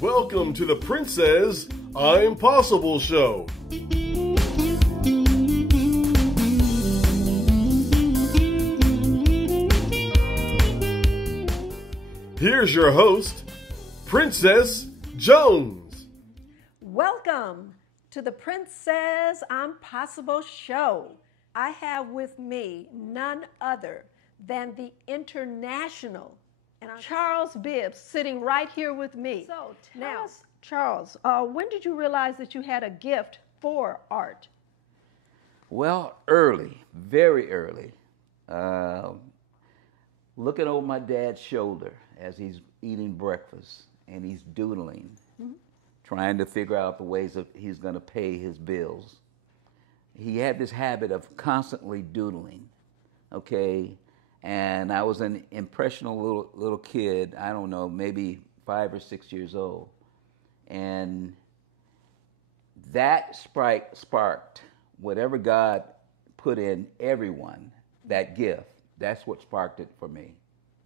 Welcome to the Princess I'm Possible show. Here's your host, Princess Jones. Welcome to the Princess I'm Possible show. I have with me none other than the international Charles Bibbs sitting right here with me. So now, Charles, when did you realize that you had a gift for art? Well, early, very early. Looking over my dad's shoulder as he's eating breakfast and he's doodling, trying to figure out the ways that he's going to pay his bills. He had this habit of constantly doodling, okay? And I was an impressionable little kid, I don't know, maybe 5 or 6 years old. And that sparked whatever God put in everyone, that gift. That's what sparked it for me,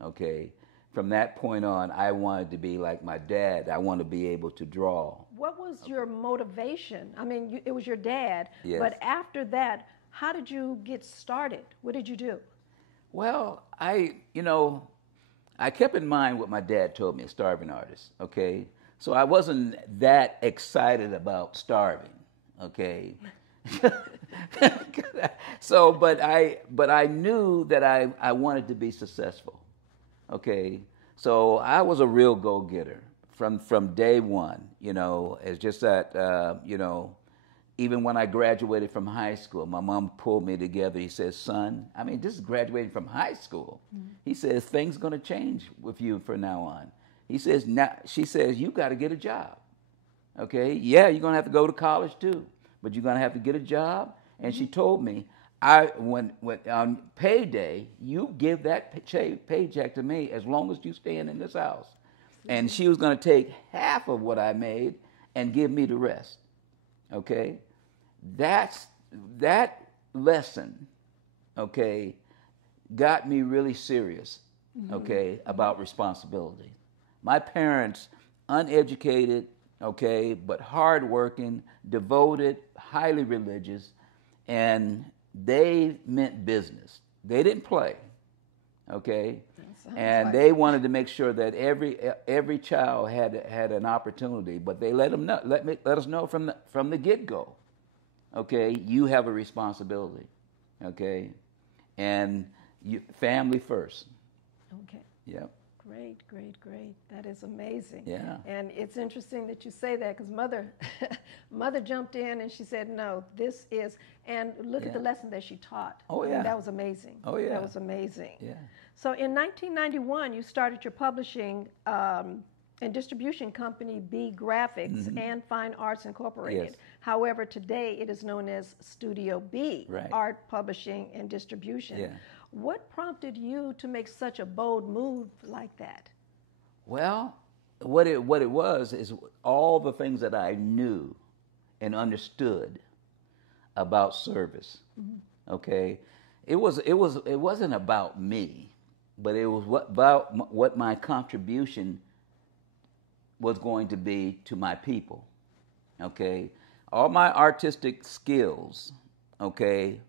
okay? From that point on, I wanted to be like my dad. I wanted to be able to draw. What was your motivation? I mean, it was your dad, Yes. But after that, how did you get started? What did you do? Well, I kept in mind what my dad told me, a starving artist, okay? So I wasn't that excited about starving, okay? So, but I knew that I wanted to be successful, okay? So I was a real go-getter from day one, It's just that, even when I graduated from high school, my mom pulled me together. He says, son, this is graduating from high school. Mm-hmm. He says, things going to change with you from now on. She says, you got to get a job. Okay? Yeah, you're going to have to go to college too, but you're going to have to get a job. And she told me, when on payday, you give that paycheck to me as long as you staying in this house. And she was going to take half of what I made and give me the rest. Okay? That lesson, okay, got me really serious, okay, about responsibility. My parents, uneducated, okay, but hardworking, devoted, highly religious, and they meant business. They didn't play, okay? And they wanted to make sure that every child had an opportunity, but they let us know from the get-go. Okay, you have a responsibility. Okay, and family first. Okay. Yep. Great. That is amazing. Yeah. And it's interesting that you say that because mother jumped in and she said, no, this is, and look at the lesson that she taught. Oh, yeah. I mean, that was amazing. Oh, yeah. That was amazing. Yeah. So in 1991, you started your publishing and distribution company, B Graphics and Fine Arts Incorporated. Yes. However, today it is known as Studio B, Right. Art Publishing and Distribution. Yeah. What prompted you to make such a bold move like that? Well, what it was is all the things that I knew and understood about service. Okay, it wasn't about me, but it was about what my contribution was going to be to my people. Okay, all my artistic skills. Okay,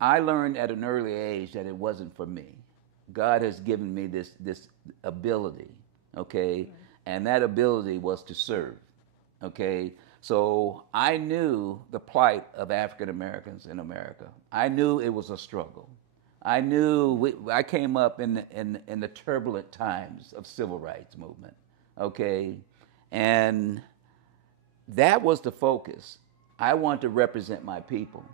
I learned at an early age that it wasn't for me. God has given me this ability, okay? And that ability was to serve, okay? So I knew the plight of African Americans in America. I knew it was a struggle. I knew I came up in the turbulent times of civil rights movement, okay? And that was the focus. I want to represent my people.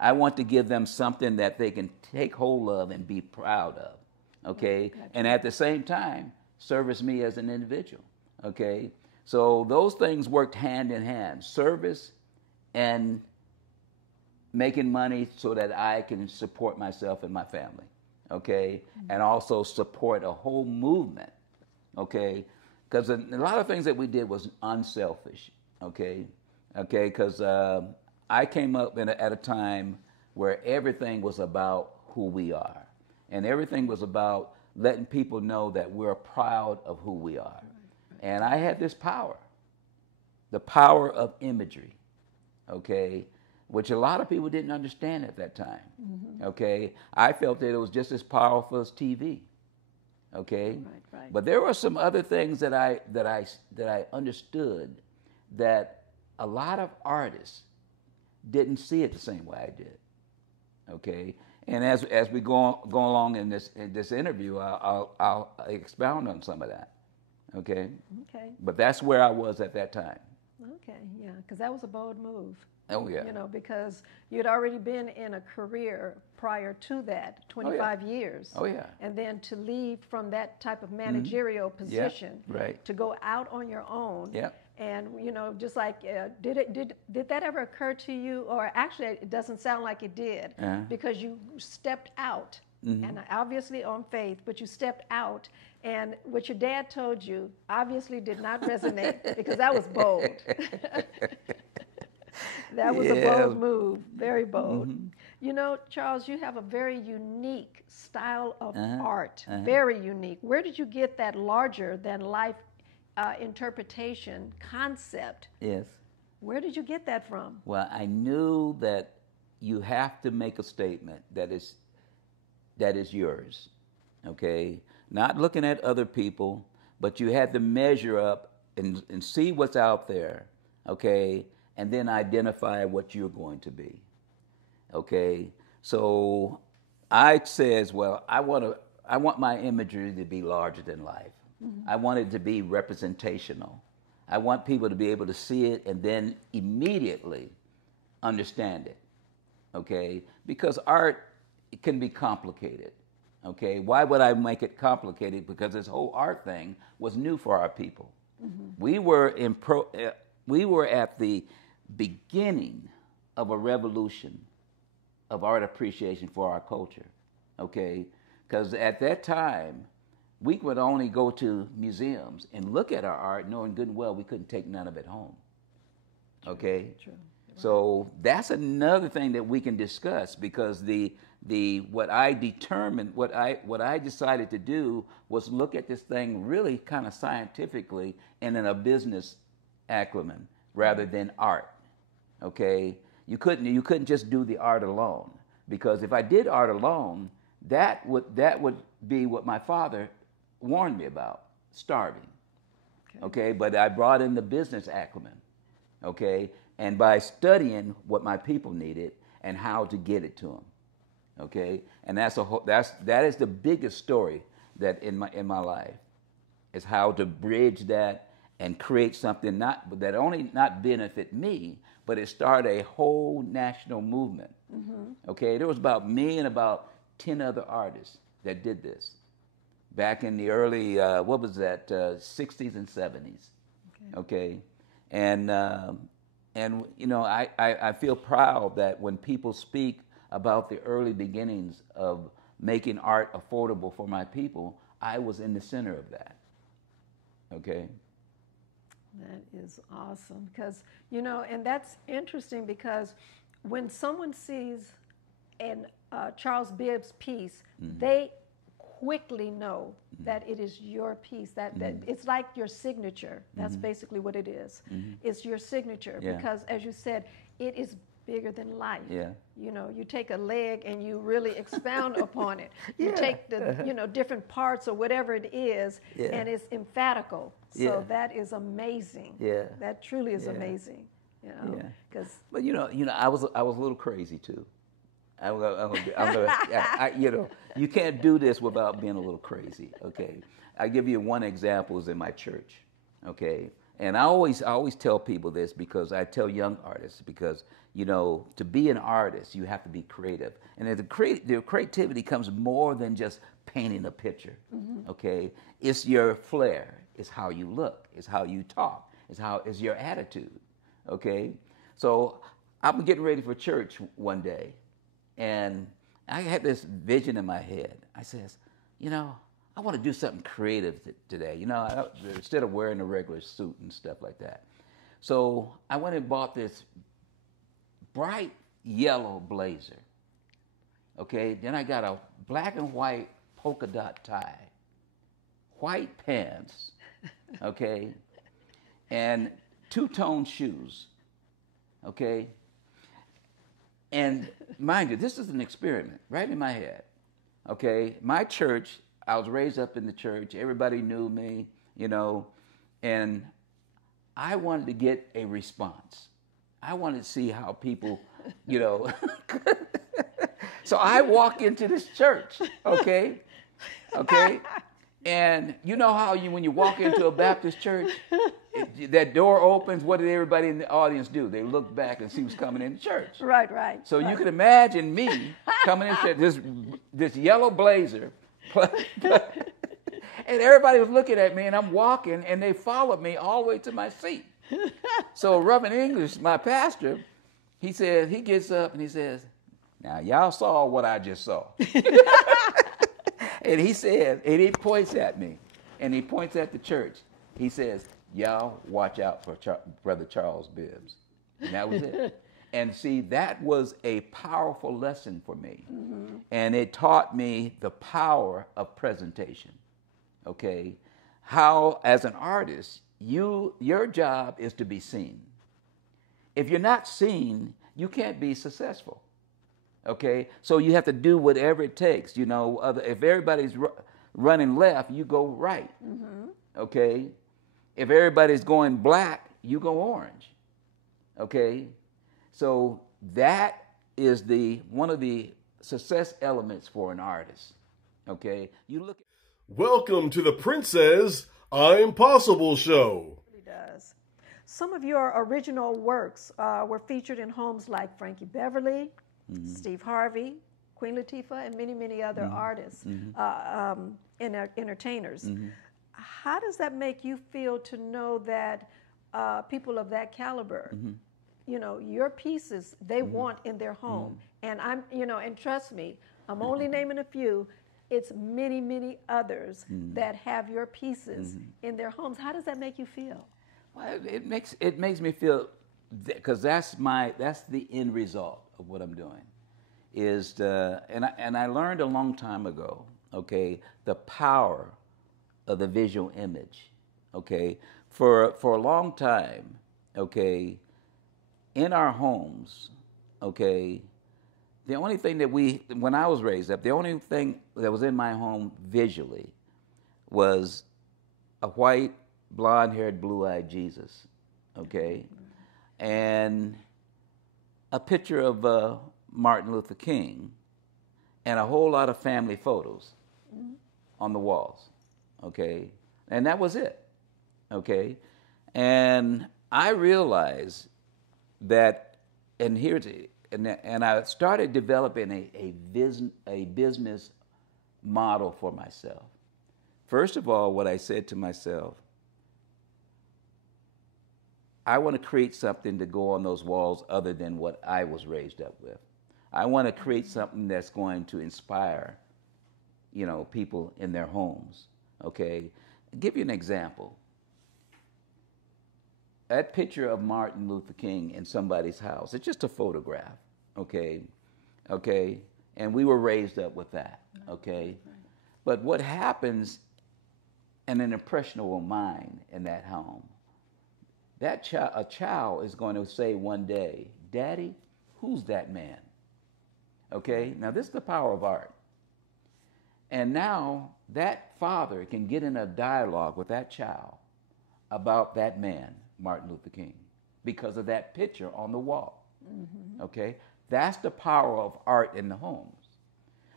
I want to give them something that they can take hold of and be proud of, okay? Gotcha. And at the same time, service me as an individual, okay? So those things worked hand in hand, service and making money so that I can support myself and my family, okay? And also support a whole movement, okay? Because a lot of things that we did was unselfish, okay? Okay, because I came up at a time where everything was about who we are. And everything was about letting people know that we're proud of who we are. And I had this power, the power of imagery, okay, which a lot of people didn't understand at that time, okay. I felt that it was just as powerful as TV, okay. Right. But there were some other things that I understood that a lot of artists didn't see it the same way I did, okay. And as we go along in this interview, I'll expound on some of that, okay. Okay. But that's where I was at that time. Okay, yeah, because that was a bold move. Oh yeah. You know, because you'd already been in a career prior to that, 25 years. Oh yeah. And then to leave from that type of managerial position, right. to go out on your own. Yeah. And you know, just like, did that ever occur to you? Or actually, it doesn't sound like it did, because you stepped out, and obviously on faith, but you stepped out, and what your dad told you obviously did not resonate, because that was bold. That was a bold move, very bold. You know, Charles, you have a very unique style of art, very unique. Where did you get that larger than life interpretation concept? Yes. Where did you get that from? Well, I knew that you have to make a statement that is yours, okay? Not looking at other people, but you had to measure up and see what's out there, okay? And then identify what you're going to be, okay? So I says, well, I want my imagery to be larger than life. I want it to be representational. I want people to be able to see it and then immediately understand it, okay? Because art can be complicated, okay? Why would I make it complicated? Because this whole art thing was new for our people. We were at the beginning of a revolution of art appreciation for our culture, okay? Because at that time, we would only go to museums and look at our art, knowing good and well we couldn't take none of it home, okay? True. So that's another thing that we can discuss, because what I decided to do was look at this thing really kind of scientifically and in a business acumen rather than art. Okay, you couldn't just do the art alone, because if I did art alone, that would be what my father warned me about, starving. Okay, but I brought in the business acumen. Okay, and by studying what my people needed and how to get it to them. Okay, and that is the biggest story that in my life, is how to bridge that and create something not benefit me, but it started a whole national movement. Okay, there was about me and about 10 other artists that did this back in the early 60s and 70s. Okay, and you know, I feel proud that when people speak about the early beginnings of making art affordable for my people, I was in the center of that. Okay. That is awesome, because, you know, and that's interesting, because when someone sees an Charles Bibbs piece, they quickly know that it is your piece, that it's like your signature. That's basically what it is. It's your signature, because, as you said, it is bigger than life. You know, you take a leg and you really expound upon it. You take the, you know, different parts or whatever it is, and it's emphatical. So that is amazing. That truly is amazing. You know, because. But you know, I was a little crazy too. You know, you can't do this without being a little crazy. Okay, I give you one example is in my church. Okay, and I always tell people this, because I tell young artists, because, you know, to be an artist, you have to be creative. And the creativity comes more than just painting a picture, okay? It's your flair. It's how you look. It's how you talk. It's your attitude, okay? So I'm getting ready for church one day, and I had this vision in my head. I says, you know, I want to do something creative today. You know, instead of wearing a regular suit and stuff like that. So I went and bought this bright yellow blazer. Okay, then I got a black and white polka dot tie, white pants, okay, and two-tone shoes, okay. And mind you, this is an experiment right in my head, okay. My church, I was raised up in the church. Everybody knew me, you know, and I wanted to get a response. I wanted to see how people, you know. So I walk into this church, okay, and you know how when you walk into a Baptist church, that door opens. What did everybody in the audience do? They look back and see who's coming in the church. Right. So you can imagine me coming in this yellow blazer, and everybody was looking at me, and I'm walking, and they followed me all the way to my seat. So Reverend English, my pastor, he gets up and he says, "Now y'all saw what I just saw." And he says, and he points at me, and he points at the church. He says, "Y'all watch out for Brother Charles Bibbs." And that was it. And see, that was a powerful lesson for me. Mm-hmm. And it taught me the power of presentation, okay? How, as an artist, your job is to be seen. If you're not seen, you can't be successful. Okay, so you have to do whatever it takes. You know, if everybody's running left, you go right. Mm-hmm. Okay, if everybody's going black, you go orange. Okay, so that is one of the success elements for an artist. Okay, you look. Welcome to the Princess I'm Possible show. It does. Some of your original works were featured in homes like Frankie Beverly, mm-hmm. Steve Harvey, Queen Latifah, and many other mm-hmm. artists, mm-hmm. Entertainers. Mm-hmm. How does that make you feel to know that people of that caliber, mm-hmm. you know, your pieces they mm-hmm. want in their home? Mm-hmm. And trust me, I'm only naming a few. It's many others mm-hmm. that have your pieces mm-hmm. in their homes. How does that make you feel? Well, it makes me feel, because that's the end result of what I'm doing, and I learned a long time ago, okay, the power of the visual image, okay. For a long time, okay, in our homes, okay, the only thing that when I was raised up, the only thing that was in my home visually was a white, blonde-haired, blue-eyed Jesus, okay, and a picture of Martin Luther King, and a whole lot of family photos mm-hmm. on the walls, okay, and that was it, okay, and I realized that, and I started developing a business model for myself. First of all, what I said to myself, I want to create something to go on those walls other than what I was raised up with. I want to create something that's going to inspire, you know, people in their homes, okay? I'll give you an example. That picture of Martin Luther King in somebody's house, it's just a photograph, okay? And we were raised up with that, okay? But what happens in an impressionable mind in that home, a child is going to say one day, "Daddy, who's that man?" Okay? Now, this is the power of art. And now that father can get in a dialogue with that child about that man, Martin Luther King, because of that picture on the wall. Mm-hmm. Okay? That's the power of art in the homes.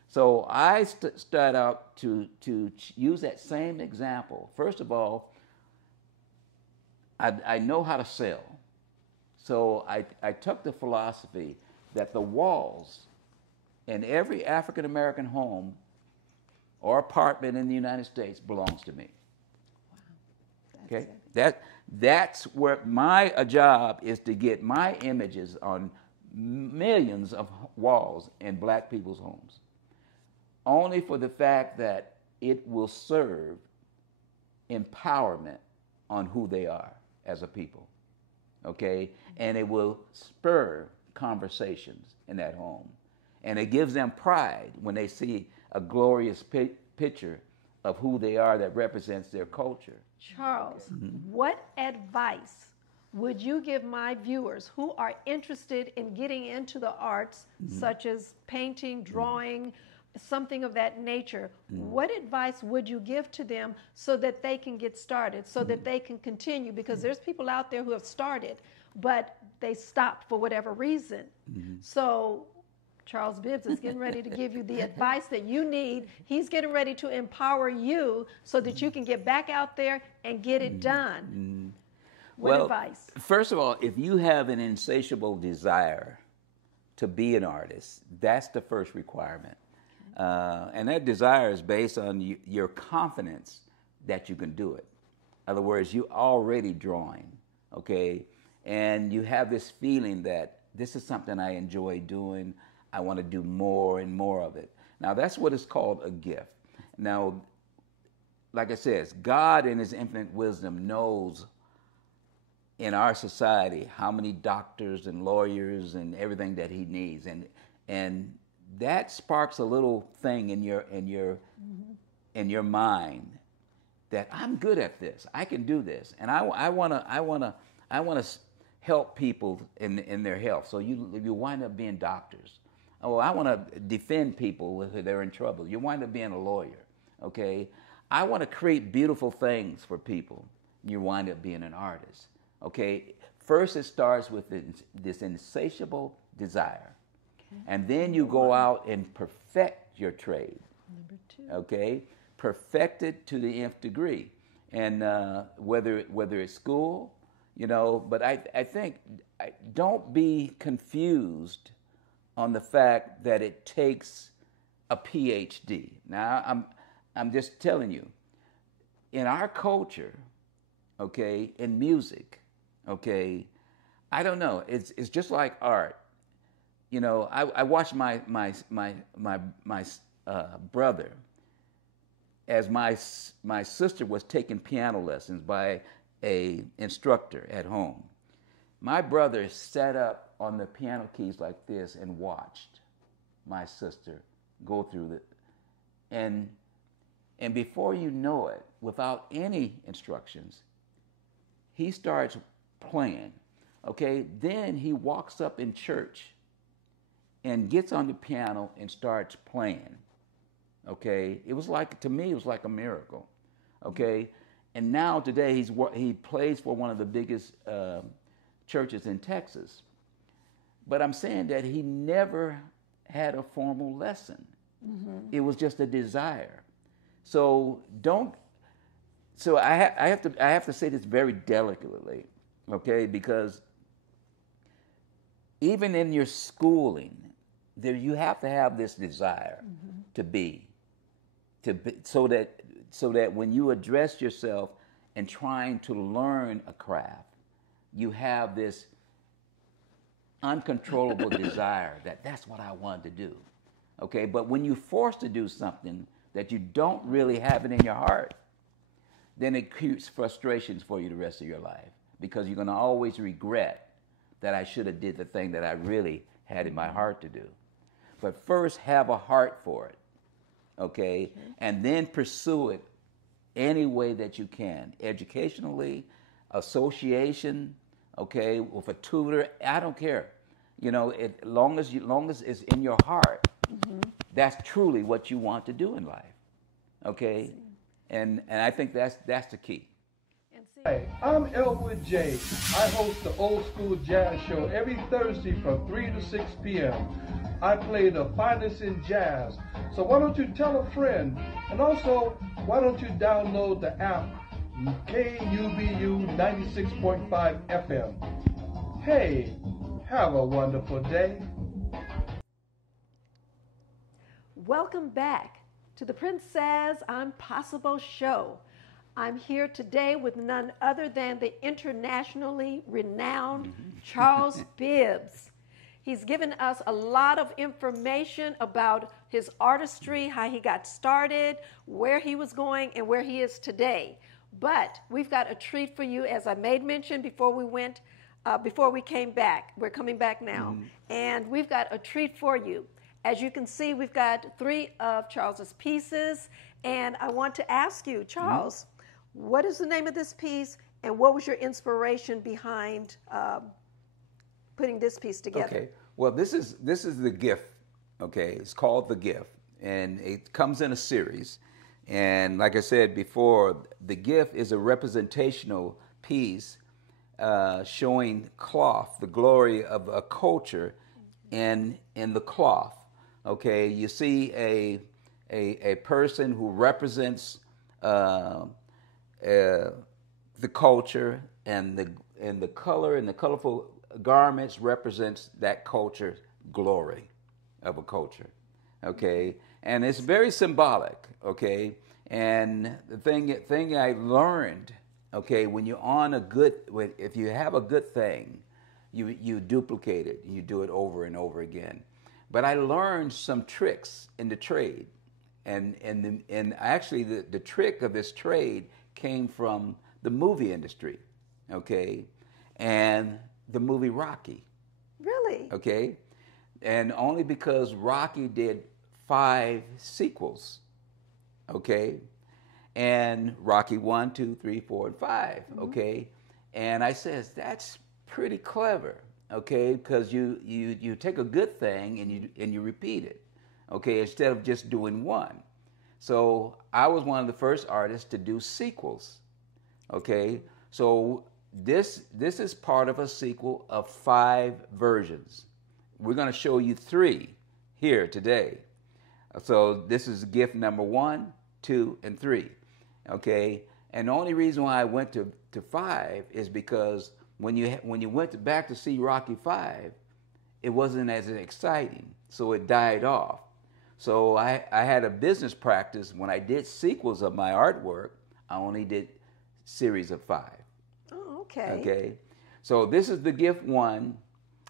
So I start out to use that same example. First of all, I know how to sell. So I took the philosophy that the walls in every African American home or apartment in the United States belongs to me. Wow. Okay? That's where my job is, to get my images on millions of walls in black people's homes. Only for the fact that it will serve empowerment on who they are as a people, okay? And it will spur conversations in that home. And it gives them pride when they see a glorious picture of who they are that represents their culture. Charles, what advice would you give my viewers who are interested in getting into the arts, such as painting, drawing, something of that nature? What advice would you give to them so that they can get started, so that they can continue? Because there's people out there who have started, but they stopped for whatever reason. So Charles Bibbs is getting ready to give you the advice that you need. He's getting ready to empower you so that you can get back out there and get it done. What advice? First of all, if you have an insatiable desire to be an artist, that's the first requirement. And that desire is based on your confidence that you can do it. In other words, you're already drawing, okay? And you have this feeling that this is something I enjoy doing. I want to do more and more of it. Now, that's what is called a gift. Now, like I said, God in his infinite wisdom knows in our society how many doctors and lawyers and everything that he needs. And that sparks a little thing in your mind that I'm good at this. I can do this. And I want to help people in their health. So you wind up being doctors. Oh, I want to defend people if they're in trouble. You wind up being a lawyer, okay? I want to create beautiful things for people. You wind up being an artist, okay? First, it starts with this insatiable desire. Okay. And then you go out and perfect your trade. Number 2. Okay? Perfect it to the nth degree. And whether it's school, but I think don't be confused on the fact that it takes a PhD. Now, I'm just telling you, in our culture, okay, in music, okay, I don't know. It's just like art. I watched my brother as my sister was taking piano lessons by a instructor at home. My brother sat up on the piano keys like this and watched my sister go through it. And before you know it, without any instructions, he starts playing. Okay, then he walks up in church and gets on the piano and starts playing. Okay, to me, it was like a miracle. Okay, and now today he plays for one of the biggest churches in Texas. But I'm saying that he never had a formal lesson. It was just a desire. So I have to say this very delicately, okay? Because even in your schooling, you have to have this desire to be, so that when you address yourself and trying to learn a craft, you have this uncontrollable desire that's what I want to do, okay? But when you're forced to do something that you don't really have it in your heart, then it creates frustrations for you the rest of your life, because you're going to always regret that I should have did the thing that I really had in my heart to do. But first, have a heart for it, okay? And then pursue it any way that you can, educationally, association, okay, with a tutor. I don't care, long as it's in your heart. That's truly what you want to do in life, okay? And I think that's the key. Hi, I'm Elwood J. I host the Old School Jazz Show every Thursday from 3 to 6 p.m. I play the finest in jazz. So why don't you tell a friend? And also, why don't you download the app KUBU 96.5 FM. Hey, have a wonderful day. Welcome back to the Princess Impossible Show. I'm here today with none other than the internationally renowned Charles Bibbs. He's given us a lot of information about his artistry, how he got started, where he was going, and where he is today. But we've got a treat for you, as I made mention before we came back. We're coming back now. And we've got a treat for you. As you can see, we've got 3 of Charles's pieces. And I want to ask you, Charles, What is the name of this piece, and what was your inspiration behind putting this piece together? Okay. Well, this is the gift. Okay, it's called The Gift, and it comes in a series. And like I said before, The Gift is a representational piece showing cloth, the glory of a culture in the cloth. Okay, you see a person who represents the culture, and the color and the colorful garments represents that culture's glory of a culture. Okay, and it's very symbolic. Okay, and the thing I learned, okay, when you're on if you have a good thing, you duplicate it and you do it over and over again. But I learned some tricks in the trade, and actually the trick of this trade came from the movie industry, okay, and the movie Rocky. Really? Okay, and only because Rocky did 5 sequels, okay, and Rocky 1, 2, 3, 4, and 5, okay, and I says that's pretty clever, okay, because you take a good thing and you repeat it, okay, instead of just doing one. So I was one of the first artists to do sequels, okay. So this is part of a sequel of 5 versions. We're going to show you 3 here today. So this is gift number 1, 2, and 3, okay. And the only reason why I went to 5 is because when you went back to see Rocky 5, it wasn't as exciting, so it died off. So I had a business practice. When I did sequels of my artwork, I only did series of 5. Oh, okay. Okay, so this is the gift 1,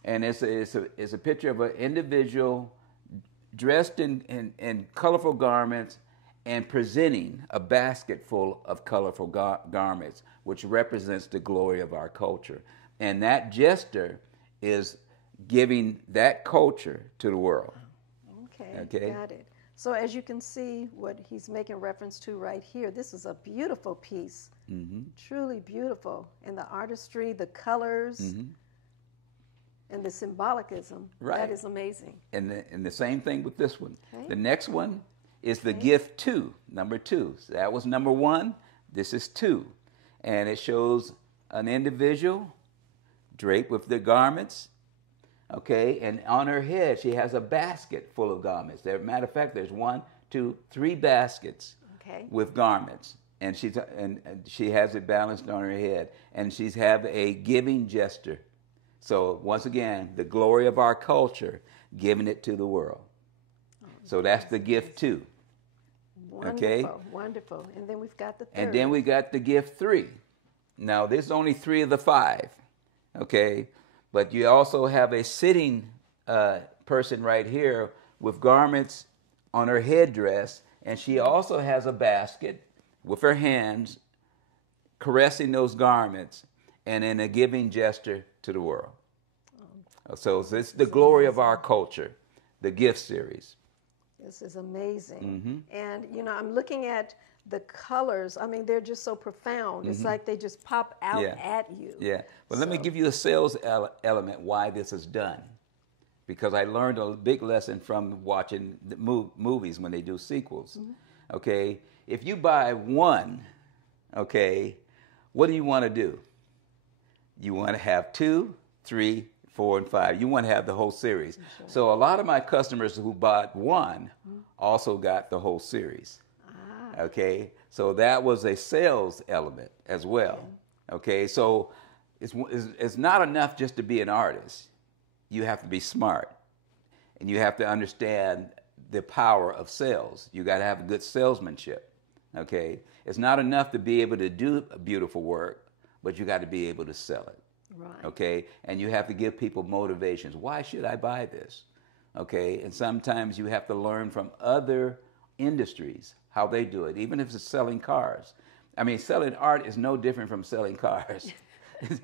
and it's a picture of an individual dressed in colorful garments and presenting a basket full of colorful garments, which represents the glory of our culture. And that gesture is giving that culture to the world. Okay, got it. So as you can see, what he's making reference to right here, this is a beautiful piece, truly beautiful. And the artistry, the colors, and the symbolicism, that is amazing. And the same thing with this one. Okay. The next one is the gift 2, number 2. So that was number 1, this is 2. And it shows an individual draped with the garments, okay, and on her head she has a basket full of garments. Matter of fact, there's 1, 2, 3 baskets with garments, and she has it balanced on her head, and she's have a giving gesture. So once again, the glory of our culture, giving it to the world. So that's the gift 2. Wonderful, okay, wonderful. And then we've got the third. And then we got the gift 3. Now there's only 3 of the 5, okay. But you also have a sitting person right here with garments on her headdress, and she also has a basket with her hands caressing those garments and in a giving gesture to the world. So it's the glory of our culture, the gift series. This is amazing. And, you know, I'm looking at the colors. I mean, they're just so profound. It's like they just pop out at you. Yeah. But let me give you a sales element why this is done. Because I learned a big lesson from watching the movies when they do sequels. Okay. If you buy 1, okay, what do you want to do? You want to have 2, 3, 4, and 5. You want to have the whole series. Sure. So a lot of my customers who bought 1 also got the whole series. Okay, so that was a sales element as well. Okay, so it's not enough just to be an artist. You have to be smart, and you have to understand the power of sales. You got to have good salesmanship. Okay, it's not enough to be able to do beautiful work, but you got to be able to sell it. Right. Okay, and you have to give people motivations. Why should I buy this? Okay, and sometimes you have to learn from other industries how they do it, even if it's selling cars. I mean, selling art is no different from selling cars.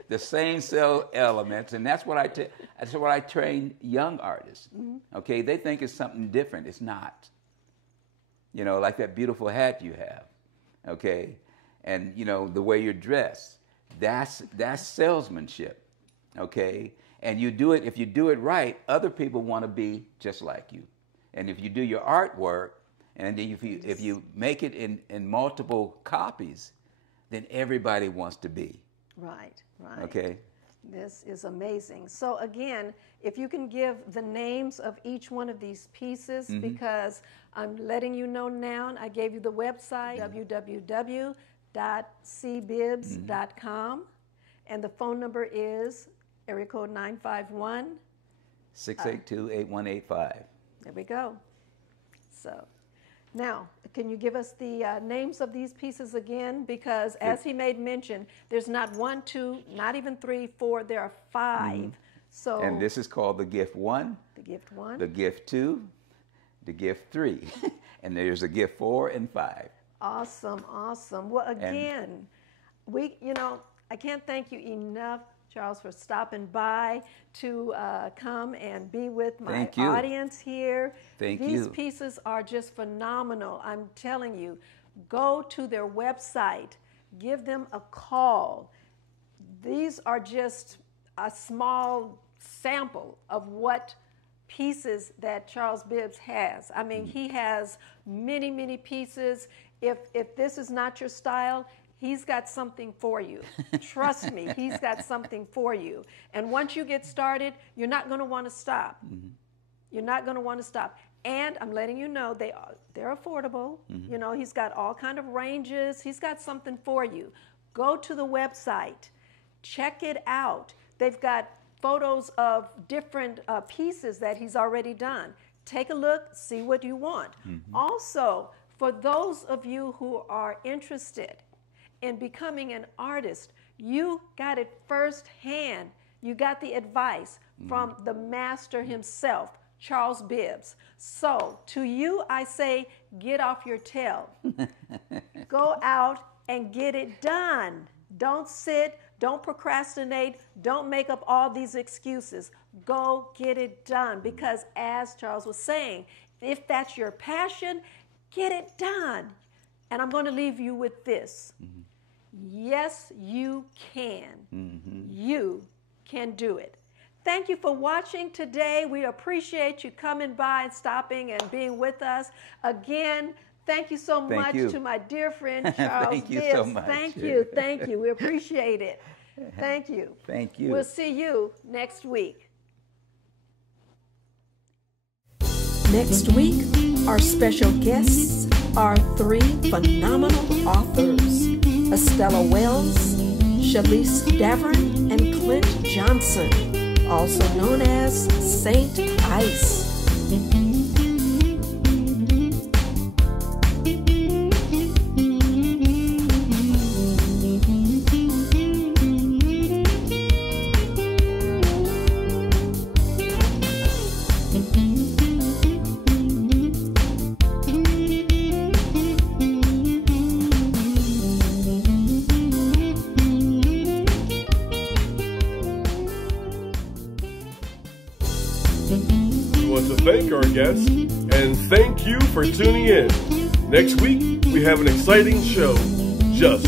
The same sell elements, and that's what I train young artists. Okay, they think it's something different. It's not. You know, like that beautiful hat you have. Okay, and you know the way you're dressed. That's salesmanship, okay? And you do it, if you do it right, other people want to be just like you. And if you do your artwork, and if you make it in multiple copies, then everybody wants to be. Right, right. Okay. This is amazing. So again, if you can give the names of each one of these pieces, because I'm letting you know now, I gave you the website, www.cbibbs.com, and the phone number is area code 951 682-8185. There we go. So now, can you give us the names of these pieces again? Because as he made mention, there's not 1, 2, not even 3, 4, there are 5. So, and this is called the gift 1, the gift 1, the gift 2, the gift 3, and there's a gift 4 and 5. Awesome, awesome. Well, again, I can't thank you enough, Charles, for stopping by to come and be with my audience here. These pieces are just phenomenal. I'm telling you, go to their website, give them a call. These are just a small sample of what pieces that Charles Bibbs has. I mean, he has many, many pieces. If this is not your style, he's got something for you. Trust me, he's got something for you. And once you get started, you're not going to want to stop. You're not going to want to stop. And I'm letting you know they're affordable. You know, he's got all kind of ranges. He's got something for you. Go to the website. Check it out. They've got photos of different pieces that he's already done. Take a look, see what you want. Also, for those of you who are interested in becoming an artist, you got it firsthand. You got the advice from the master himself, Charles Bibbs. So to you, I say, get off your tail. Go out and get it done. Don't sit, don't procrastinate, don't make up all these excuses. Go get it done, because as Charles was saying, if that's your passion, get it done. And I'm going to leave you with this. Yes, you can. You can do it. Thank you for watching today. We appreciate you coming by and stopping and being with us. Again, thank you so much to my dear friend, Charles Thank you Bibbs. so much. Thank you. Thank you. We appreciate it. Thank you. Thank you. We'll see you next week. Next week, our special guests are 3 phenomenal authors: Estella Wells, Shalise Davern, and Clint Johnson, also known as Saint Ice. Thank our guests, and thank you for tuning in. Next week, we have an exciting show just